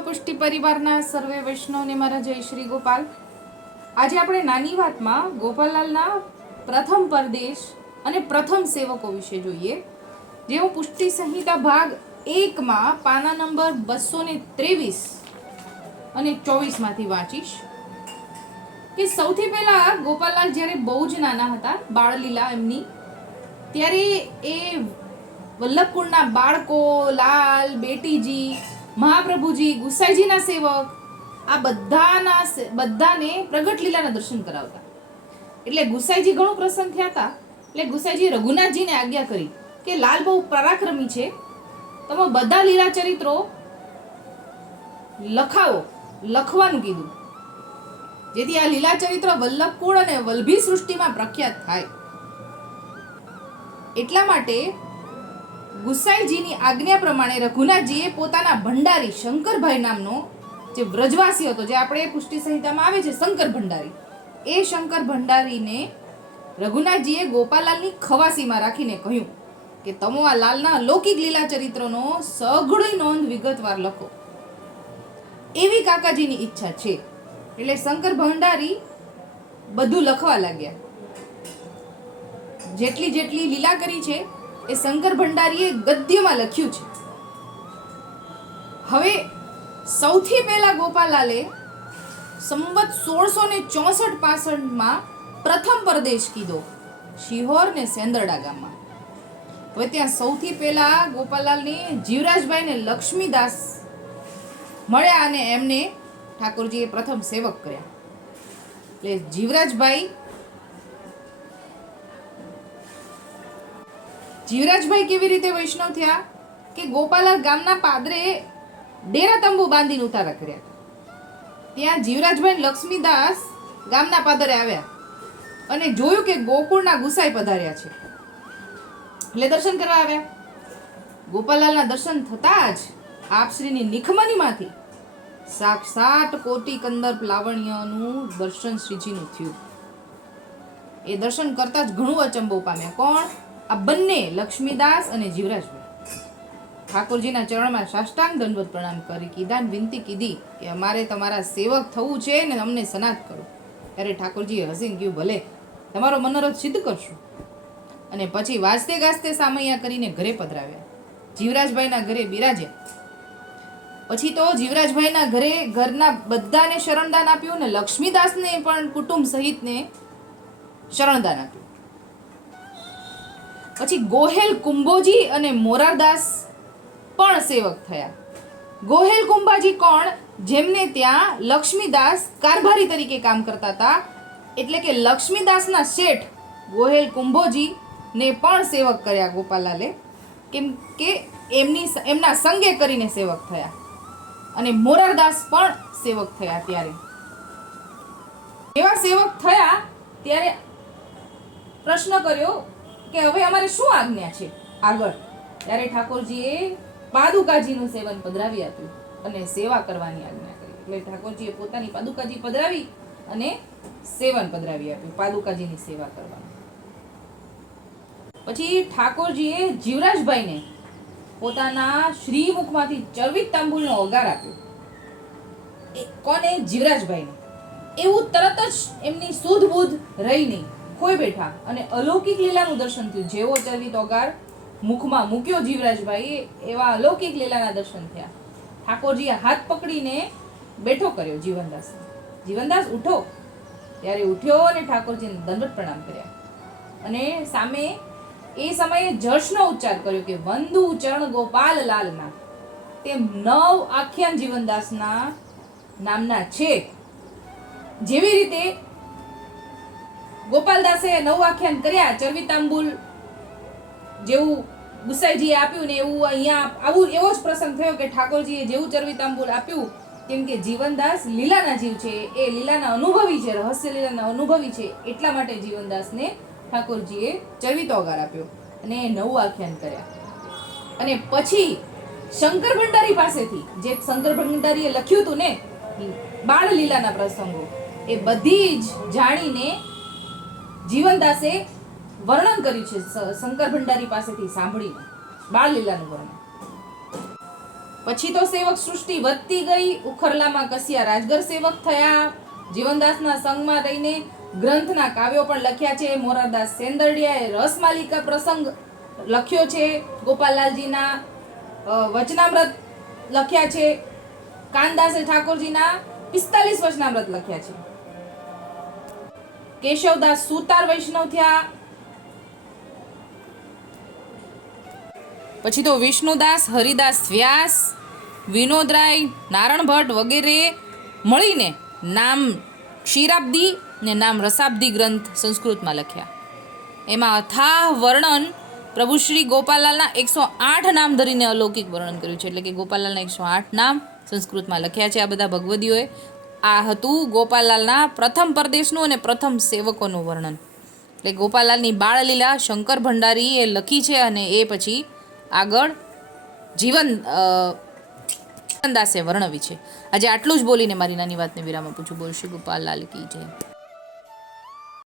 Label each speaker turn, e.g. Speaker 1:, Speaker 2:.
Speaker 1: પુષ્ટિ પરિવારના સર્વે વૈષ્ણવને મારા જય શ્રી ગોપાલ. આજે આપણે નાની વાતમાં ગોપાલલાલના પ્રથમ પરદેશ અને પ્રથમ સેવકો વિશે જોઈએ. જે હું પુષ્ટિ સંહિતા ભાગ એકમાં પાના નંબર બસો ને ત્રેવીસ અને ચોવીસમાંથી વાંચીશ. કે સૌથી પહેલા ગોપાલલાલ જ્યારે બહુ જ નાના હતા, બાળલીલા એમની, ત્યારે એ વલ્લભકુળના બાળકો, લાલ, બેટીજી મહાપ્રભુજી, ગુસાઈજીના સેવક, આ બધાના બધાને પ્રગટ લીલાના દર્શન કરાવતા. એટલે ગુસાઈજી ઘણું પ્રસન્ન થયા હતા. એટલે ગુસાઈજી રઘુનાથજીને આજ્ઞા કરી કે લાલ બહુ પરાક્રમી છે. તમે બધા લીલા ચરિત્રો લખાવો, લખવાનું કીધું. જેથી આ લીલા ચરિત્ર વલ્લભકુળ અને વલ્લભી સૃષ્ટિમાં પ્રખ્યાત થાય. એટલા માટે ગુસાઈજીની આજ્ઞા પ્રમાણે રઘુનાથજીએ પોતાના ભંડારી શંકરભાઈ નામનો જે વ્રજવાસી હતો, જે આપણે પુષ્ટિ સંહિતામાં આવે છે, શંકર ભંડારી, એ શંકર ભંડારીને રઘુનાથજીએ ગોપાલાલની ખવાસીમાં રાખીને કહ્યું કે તમો આ લાલના લૌકિક લીલા ચરિત્રનો સઘળી નોંધ વિગતવાર લખો. એવી કાકાજીની ઈચ્છા છે. એટલે શંકર ભંડારી બધું લખવા લાગ્યા. જેટલી જેટલી લીલા કરી છે એ શંકર ભંડારીએ ગદ્યમાં લખ્યું છે. હવે સૌથી પહેલા ગોપાલાલે સંવત સોળસો ને ચોસઠ પાસઠમાં પ્રથમ પરદેશ કીધો, શિહોર ને સેંદરડા ગામમાં. હવે ત્યાં સૌથી પહેલા ગોપાલાલને જીવરાજભાઈ ને લક્ષ્મીદાસ મળ્યા અને એમને ઠાકોરજીએ પ્રથમ સેવક કર્યા. એટલે જીવરાજભાઈ જીવરાજભાઈ કેવી રીતે વૈષ્ણવ થયા કે ગોપાલાલ ગામના પાદરે ડેરા તંબુ બાંધીને ઉતારા કર્યા ત્યાં જીવરાજભાઈ લક્ષ્મીદાસ ગામના પાદરે આવ્યા અને જોયું કે ગોકુળના ગુસાઈ પધાર્યા છે. એટલે દર્શન કરવા આવ્યા. ગોપાલાલના દર્શન થતા જ આપશ્રીની નિખમનીમાંથી સાક્ષાત કોટી કંદર લાવણ્યનું દર્શન શ્રીજીનું થયું. એ દર્શન કરતા જ ઘણું અચંબો પામ્યા. કોણ? આ બંને લક્ષ્મીદાસ અને જીવરાજભાઈ ઠાકોરજીના ચરણમાં સાષ્ટાંગ દંડવત પ્રણામ કરી કીધાન વિનંતી કીધી કે અમારે તમારા સેવક થવું છે ને અમને સનાત કરો. ત્યારે ઠાકોરજીએ હસીને કહ્યું ભલે, તમારો મનોરથ સિદ્ધ કરશું. અને પછી વાજતે ગાજતે સામૈયા કરીને ઘરે પધરાવ્યા. જીવરાજભાઈના ઘરે બિરાજ્યા. પછી તો જીવરાજભાઈના ઘરે ઘરના બધાને શરણદાન આપ્યું ને લક્ષ્મીદાસને પણ કુટુંબ સહિતને શરણદાન આપ્યું. પછી ગોહેલ કુંભોજી અને મોરારદાસ પણ સેવક થયા. ગોહેલ કુંભાજી કોણ? જેમને ત્યાં લક્ષ્મીદાસ કારભારી તરીકે કામ કરતા હતા. એટલે કે લક્ષ્મીદાસના શેઠ ગોહેલ કુંભોજીને પણ સેવક કર્યા ગોપાલાલે. કેમ કે એમની એમના સંગે કરીને સેવક થયા. અને મોરારદાસ પણ સેવક થયા ત્યારે. એવા સેવક થયા ત્યારે પ્રશ્ન કર્યો કે હવે અમારે શું આજ્ઞા છે? આગળ. ત્યારે ઠાકોરજીએ પાદુકાજીનું સેવન પધરાવી આપ્યું અને સેવા કરવાની આજ્ઞા કરી. એટલે ઠાકોરજીએ પોતાની પાદુકાજી પધરાવી અને સેવન પધરાવી આપ્યું, પાદુકાજીની સેવા કરવાની. પછી ઠાકોરજીએ જીવરાજભાઈને પોતાના શ્રીમુખમાંથી ચરવિત તાંબુલનો ઓગાર આપ્યો. કોને? જીવરાજભાઈને. એવું તરત જ એમની સુધ બુધ રહી નહીં. ખોઈ બેઠા. અને અલૌકિક લીલાનું દર્શન થયું. જેવો ચરવિત ઓગાર મુખમાં મૂક્યો જીવરાજભાઈ એવા અલૌકિક લીલાના દર્શન થયા. ઠાકોરજીએ હાથ પકડીને બેઠો કર્યો જીવનદાસ જીવનદાસ ઉઠો. ત્યારે ઉઠ્યો અને ઠાકોરજીને દંડવત પ્રણામ કર્યા. અને સામે એ સમયે જશનો ઉચ્ચાર કર્યો કે, વંદુ ચરણ ગોપાલ લાલના. તેમ નવ આખ્યાન જીવનદાસના નામના છે. જેવી રીતે ગોપાલદાસે નવ આખ્યાન કર્યા, ચરવિતાંબુલ જેવું ગુસાઈજીએ આપ્યું ને એવું અહીંયા આવું એવો જ પ્રસંગ થયો કે ઠાકોરજીએ જેવું ચરવિતાંબુલ આપ્યું, કેમ કે જીવનદાસ લીલાના જીવ છે. એ લીલાના અનુભવી છે, રહસ્ય લીલાના અનુભવી છે, એટલા માટે જીવનદાસને ઠાકોરજીએ ચરવિતોગાર આપ્યો અને એ નવું આખ્યાન કર્યા. અને પછી શંકર ભંડારી પાસેથી, જે શંકર ભંડારીએ લખ્યું હતું ને બાળ લીલાના પ્રસંગો, એ બધી જ જાણીને જીવનદાસે વર્ણન કર્યું છે શંકર ભંડારી પાસેથી સાંભળીને બાળ લીલાનું વર્ણન. પછી તો સેવક સૃષ્ટિ વધતી ગઈ, ઉખરલામાં કસિયા રાજગર સેવક થયા. જીવનદાસના સંગમાં રહીને ગ્રંથના કાવ્યો પણ લખ્યા છે. મોરારદાસ સેંદરડિયાએ રસમાલિકા પ્રસંગ લખ્યો છે. ગોપાલલાલજીના વચનામ્રત લખ્યા છે. કાનદાસે ઠાકોરજીના પિસ્તાલીસ વચનામૃત લખ્યા છે. કેશવદાસ સુતાર વૈષ્ણવ થયા. પછી તો વિષ્ણુદાસ, હરિદાસ વ્યાસ, વિનોદરાય, નારણ ભટ્ટ વગેરે મળીને નામ ક્ષીરાબ્દી ને નામ રસાબ્દી ગ્રંથ સંસ્કૃતમાં લખ્યા. એમાં અથાહ વર્ણન પ્રભુ શ્રી ગોપાલાલના એકસો આઠ નામ ધરીને અલૌકિક વર્ણન કર્યું છે. એટલે કે ગોપાલાલના એકસો આઠ નામ સંસ્કૃતમાં લખ્યા છે આ બધા ભગવદીઓએ. આ હતું ગોપાલાલના પ્રથમ પરદેશનું અને પ્રથમ સેવકોનું વર્ણન. એટલે ગોપાલાલની બાળલીલા શંકર ભંડારીએ લખી છે અને એ પછી આગળ જીવન જીવનદાસે વર્ણવી છે. આજે આટલું જ બોલીને મારી નાની વાતને વિરામ આપું છું. બોલ શ્રી ગોપાલ કી જય.